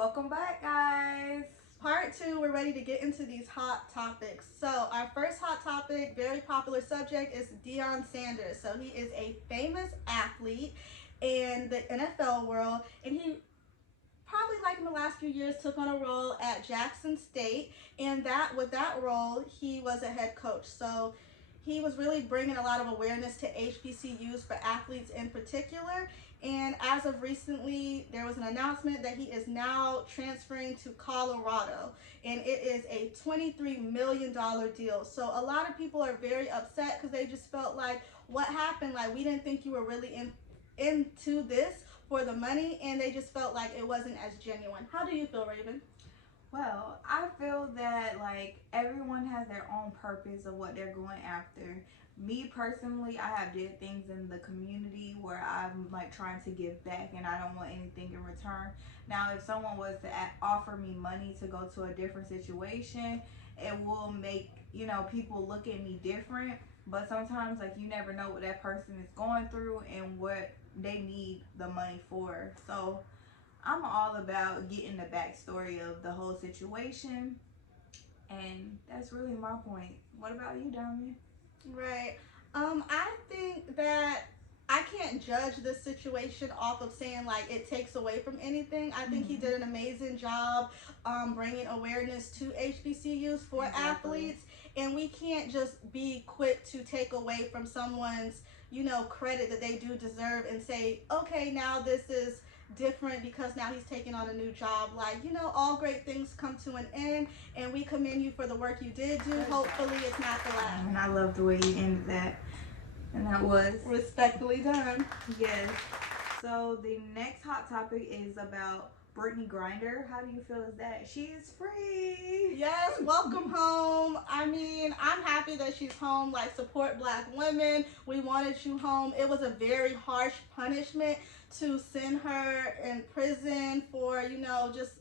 Welcome back, guys. Part two, we're ready to get into these hot topics. So, our first hot topic, very popular subject, is Deion Sanders. So, he is a famous athlete in the NFL world, and he probably like in the last few years took on a role at Jackson State, and that with that role he was a head coach. So he was really bringing a lot of awareness to HBCUs for athletes in particular. And as of recently, there was an announcement that he is now transferring to Colorado, and it is a $23 million deal. So a lot of people are very upset because they just felt like, what happened? Like, we didn't think you were really into this for the money, and they just felt like it wasn't as genuine. How do you feel, Raven? Well, I feel that everyone has their own purpose of what they're going after. Me personally, I have did things in the community where I'm trying to give back and I don't want anything in return. Now, if someone was to offer me money to go to a different situation, it will make, people look at me different. But sometimes you never know what that person is going through and what they need the money for. So I'm all about getting the backstory of the whole situation, and that's really my point. What about you, Dami? Right. I think that I can't judge this situation off of saying it takes away from anything. I think he did an amazing job bringing awareness to HBCUs for athletes, and we can't just be quick to take away from someone's credit that they do deserve and say, okay, now this is different because now he's taking on a new job. All great things come to an end, and we commend you for the work you did do. Hopefully it's not the last. And I love the way you ended that, and that was respectfully done. Yes. So the next hot topic is about Brittany Grinder. How do you feel is that she is free? Yes, welcome home. I mean, I'm happy that she's home. Support Black women. We wanted you home. It was a very harsh punishment to send her in prison for, just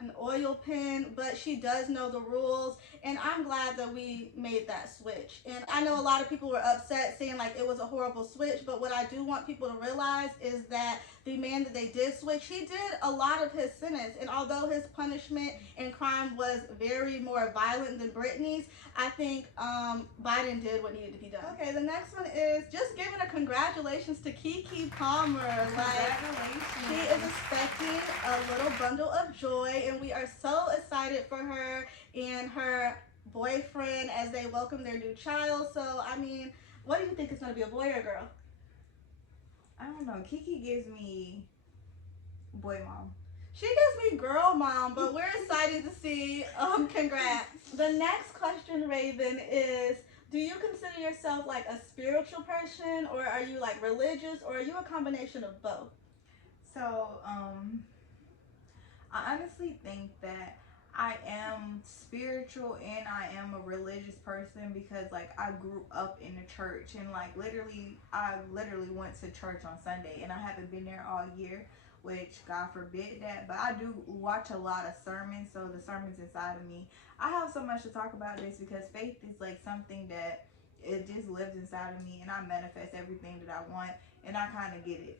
an oil pen, but she does know the rules, and I'm glad that we made that switch. And I know a lot of people were upset saying it was a horrible switch, but what I do want people to realize is that the man that they did switch, he did a lot of his sentence, and although his punishment and crime was very more violent than Brittany's, I think Biden did what needed to be done. Okay, the next one is just giving a congratulations to Keke Palmer. Congratulations. She is expecting a little bundle of joy, and we are so excited for her and her boyfriend as they welcome their new child. So, I mean, what do you think is going to be, a boy or a girl? I don't know. Keke gives me boy mom. She gives me girl mom, but we're excited to see. Congrats. The next question, Raven, is, do you consider yourself a spiritual person, or are you religious, or are you a combination of both? So, I honestly think that I am spiritual and I am a religious person because I grew up in the church, and I literally went to church on Sunday, and I haven't been there all year, which God forbid that, but I do watch a lot of sermons, so the sermons inside of me. I have so much to talk about this because faith is something that it just lives inside of me, and I manifest everything that I want, and I kind of get it.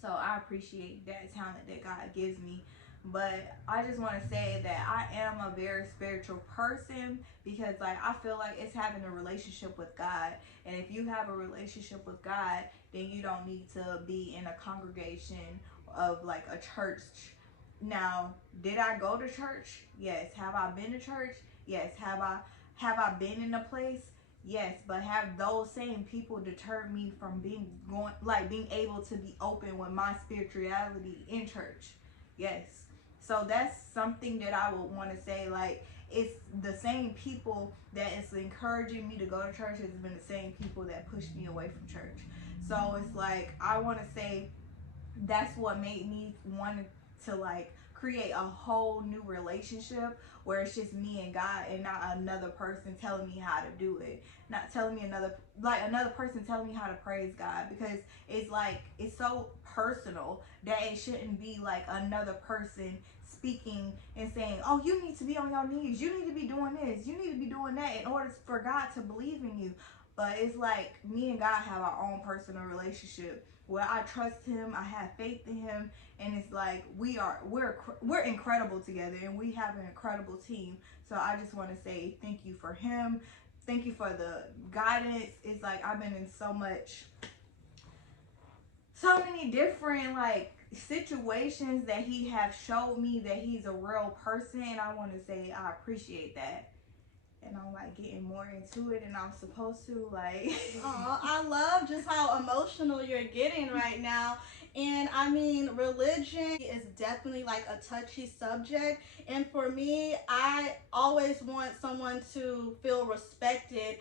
So I appreciate that talent that God gives me. But I just want to say that I am a very spiritual person because I feel like it's having a relationship with God. And if you have a relationship with God, then you don't need to be in a congregation of a church. Now, did I go to church? Yes. Have I been to church? Yes. Have I been in a place? Yes. But have those same people deterred me from being able to be open with my spirituality in church? Yes. So that's something that I would want to say, it's the same people that is encouraging me to go to church has been the same people that pushed me away from church. So it's I want to say that's what made me want to create a whole new relationship where it's just me and God and not another person telling me how to do it. Not telling me another person telling me how to praise God, because it's so personal that it shouldn't be another person speaking and saying, oh, you need to be on your knees, you need to be doing this, you need to be doing that in order for God to believe in you. But it's me and God have our own personal relationship, well, I trust him, I have faith in him, and it's like we're incredible together, and we have an incredible team. So I just want to say thank you for him, thank you for the guidance. It's like I've been in so many different like situations that he have showed me that he's a real person, and I want to say I appreciate that. And I'm like getting more into it and I'm supposed to like Oh, I love just how emotional you're getting right now. And I mean, religion is definitely like a touchy subject. And for me, I always want someone to feel respected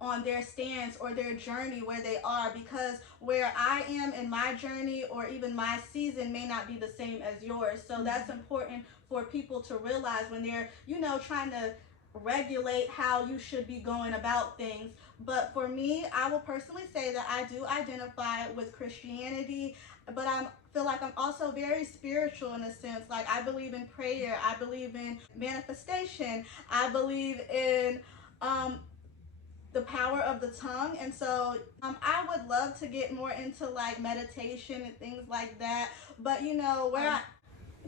on their stance or their journey where they are, because where I am in my journey or even my season may not be the same as yours. So that's important for people to realize when they're, trying to regulate how you should be going about things. But for me, I will personally say that I do identify with Christianity, but I feel like I'm also very spiritual in a sense. Like I believe in prayer, I believe in manifestation, I believe in the power of the tongue. And so I would love to get more into like meditation and things like that. But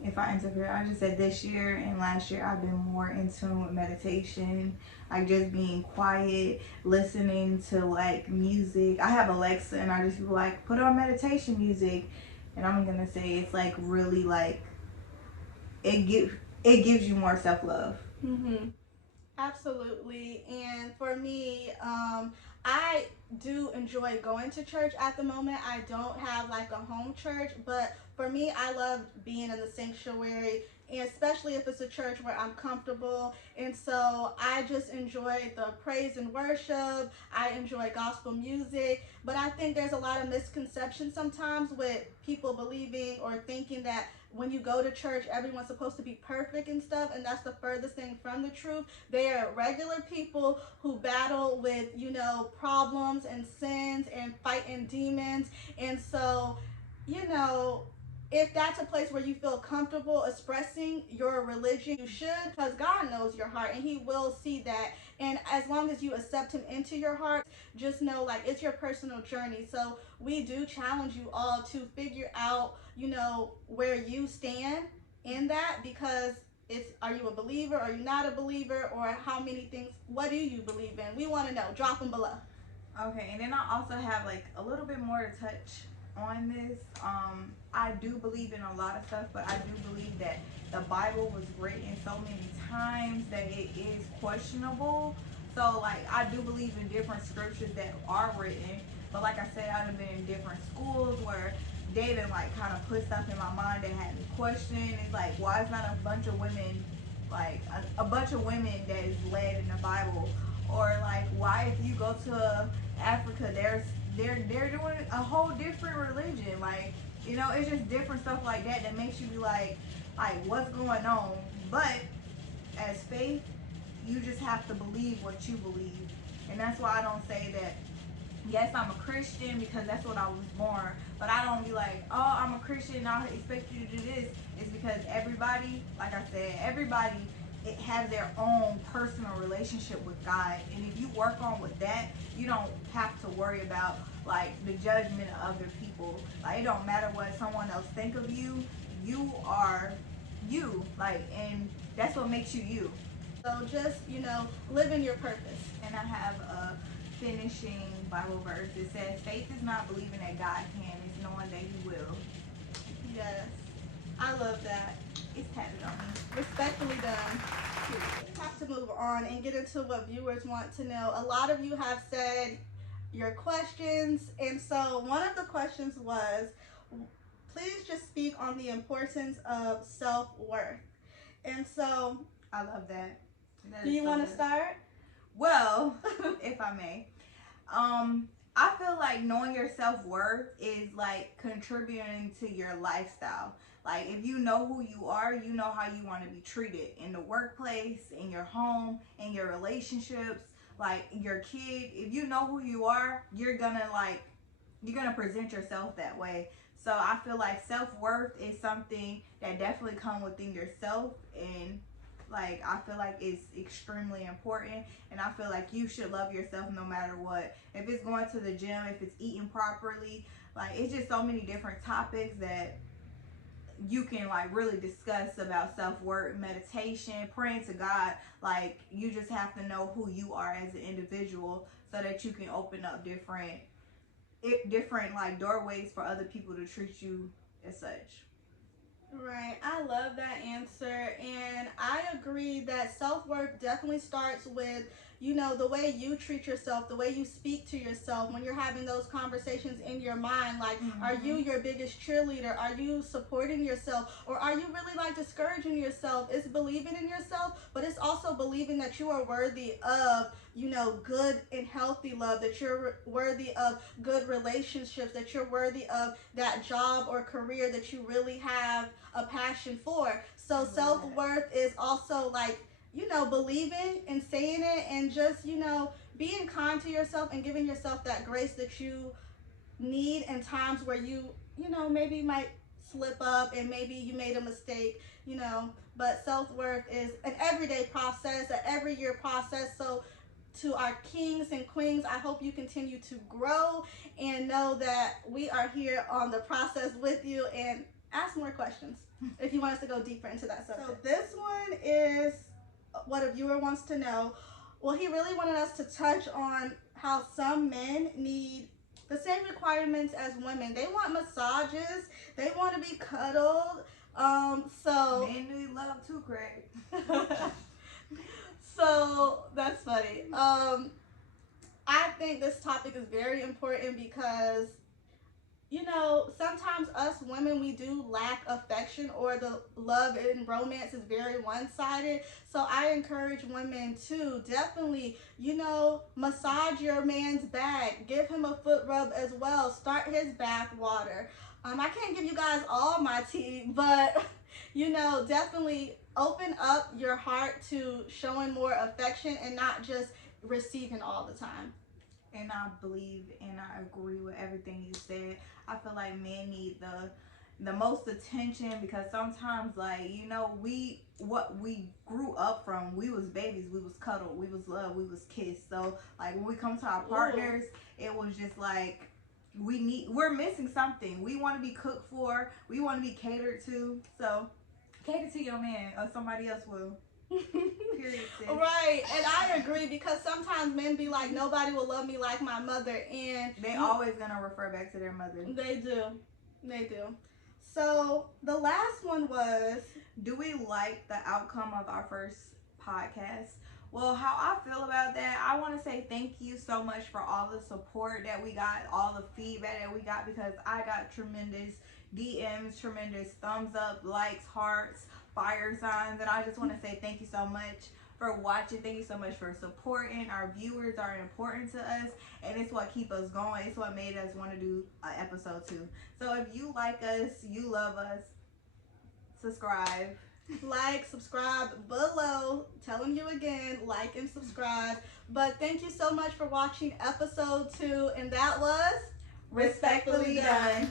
if I interpret, I just said this year and last year I've been more in tune with meditation, like just being quiet, listening to like music. I have Alexa and I just be like, put on meditation music, and I'm gonna say it's like really like it gives you more self love. Mm-hmm. Absolutely. And for me, I do enjoy going to church at the moment. I don't have like a home church, but for me, I love being in the sanctuary, and especially if it's a church where I'm comfortable. And so I just enjoy the praise and worship. I enjoy gospel music, but I think there's a lot of misconceptions sometimes with people believing or thinking that when you go to church, everyone's supposed to be perfect and stuff, and that's the furthest thing from the truth. They are regular people who battle with, problems and sins and fighting demons. And so, you know, if that's a place where you feel comfortable expressing your religion, you should, because God knows your heart and he will see that. And as long as you accept him into your heart, just know like it's your personal journey. So we do challenge you all to figure out, where you stand in that, because it's, are you a believer, are you not a believer, or how many things, what do you believe in? We want to know. Drop them below. Okay, and then I also have like a little bit more to touch on this. I do believe in a lot of stuff, but I do believe that the Bible was written so many times that it is questionable. So like I do believe in different scriptures that are written, but like I said, I've been in different schools where they done like kind of put stuff in my mind that had me question. It's like why is not a bunch of women like a bunch of women that is led in the Bible, or like why if you go to Africa, they're doing a whole different religion. Like it's just different stuff like that that makes you be like what's going on. But as faith, you just have to believe what you believe, and that's why I don't say that. Yes, I'm a Christian because that's what I was born, but I don't be like, oh, I'm a Christian, I expect you to do this. It's because everybody, like I said, everybody it has their own personal relationship with God, and if you work on with that, you don't have to worry about like the judgment of other people. Like it don't matter what someone else think of you. You are you, like, and that's what makes you you. So just, live in your purpose. And I have a finishing Bible verse. It says, faith is not believing that God can, it's knowing that he will. Yes. I love that. It's tatted on me. Respectfully done. We have to move on and get into what viewers want to know. A lot of you have said your questions, and so one of the questions was, please just speak on the importance of self-worth. And so I love that. Do you want to start? Well, if I may. I feel like knowing your self-worth is like contributing to your lifestyle. Like if you know who you are, you know how you want to be treated in the workplace, in your home, in your relationships, like your kid. If you know who you are, you're gonna present yourself that way. So I feel like self-worth is something that definitely comes within yourself, and like I feel like it's extremely important, and I feel like you should love yourself no matter what. If it's going to the gym, if it's eating properly, Like, it's just so many different topics that you can like really discuss about self-worth, meditation, praying to God. Like, you just have to know who you are as an individual so that you can open up different like doorways for other people to treat you as such. Right. I love that answer. And I agree that self-worth definitely starts with, you know, the way you treat yourself, the way you speak to yourself when you're having those conversations in your mind. Like, are you your biggest cheerleader? Are you supporting yourself? Or are you really like discouraging yourself? It's believing in yourself, but it's also believing that you are worthy of, you know, good and healthy love, that you're worthy of good relationships, that you're worthy of that job or career that you really have a passion for. So self-worth is also like, you know, believing and saying it, and just, you know, being kind to yourself and giving yourself that grace that you need in times where you know, maybe might slip up and maybe you made a mistake, you know. But self-worth is an everyday process, an every year process. So to our kings and queens, I hope you continue to grow and know that we are here on the process with you, and ask more questions if you want us to go deeper into that subject. So this one is what a viewer wants to know. Well, he really wanted us to touch on how some men need the same requirements as women. They want massages, they want to be cuddled. So men need love too, Craig. So that's funny. I think this topic is very important because, you know, sometimes us women, we do lack affection, or the love and romance is very one-sided. So I encourage women to definitely, you know, massage your man's back. Give him a foot rub as well. Start his bath water. I can't give you guys all my tea, but, you know, definitely open up your heart to showing more affection and not just receiving all the time. And I believe and I agree with everything you said. I feel like men need the most attention, because sometimes, like, you know, what we grew up from, we was babies, we was cuddled, we was loved, we was kissed. So like when we come to our partners, it was just like we're missing something. We want to be cooked for, we want to be catered to. So cater to your man, or somebody else will. Period, sis. Right, and I agree, because sometimes men be like, nobody will love me like my mother, and they always gonna refer back to their mother. They do. So the last one was, do we like the outcome of our first podcast? Well, how I feel about that, I want to say thank you so much for all the support that we got, all the feedback that we got, because I got tremendous DMs, tremendous thumbs up, likes, hearts, fire signs, and I just want to say thank you so much for watching. Thank you so much for supporting. Our viewers are important to us, and it's what keep us going. It's what made us want to do an episode 2. So if you like us, you love us, subscribe. Like, subscribe below. Telling you again, like and subscribe. But thank you so much for watching episode 2, and that was Respectfully Done.